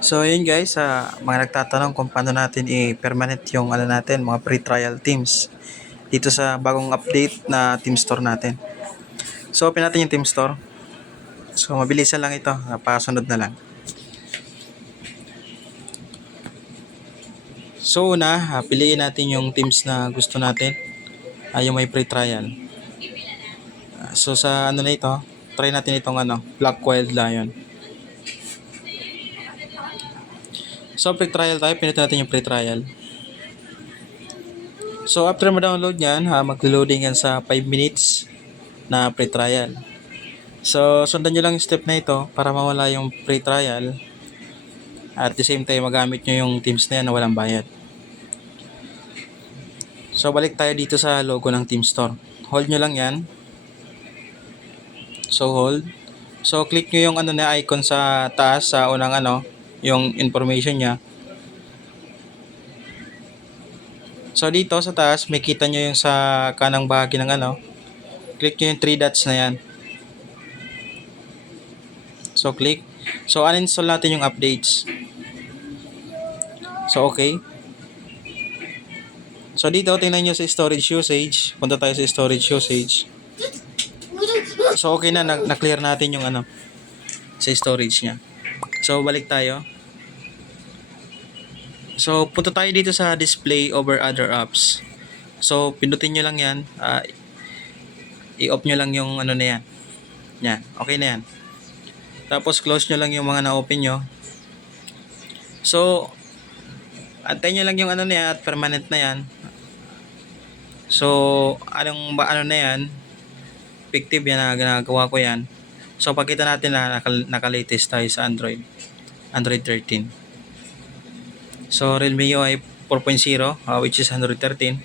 So yun guys, mga nagtatanong kung paano natin i-permanent yung natin, mga free trial teams dito sa bagong update na team store natin. So open natin yung team store. So mabilisan lang ito, pasunod na lang. So una, piliin natin yung teams na gusto natin, yung may free trial. So sa na ito, try natin itong Black Wild Lion. So free trial tayo, pinutin natin yung free trial. So after ma-download yan, mag-loading yan sa 5 minutes na free trial. So sundan nyo lang yung step na ito para mawala yung free trial. At the same time, magamit nyo yung teams na yan na walang bayad. So balik tayo dito sa logo ng Team Store. Hold nyo lang yan. So hold. So click nyo yung na icon sa taas sa unang yung information niya. So dito sa taas, may kita nyo yung sa kanang bahagi ng click nyo yung 3 dots na yan. So click. So uninstall natin yung updates. So okay. So dito tingnan nyo sa storage usage. Punta tayo sa storage usage. So okay na, na-clear natin yung sa storage niya. So balik tayo. So punta tayo dito sa display over other apps. So pindutin nyo lang yan. I-off nyo lang yung na yan. Yan, okay na yan. Tapos close nyo lang yung mga na-open nyo. So antayin nyo lang yung na yan at permanent na yan. So ano na yan, effective yan na ginagawa ko yan. So pagkita natin na naka-latest tayo sa Android 13. So Realme UI 4.0 which is Android 13.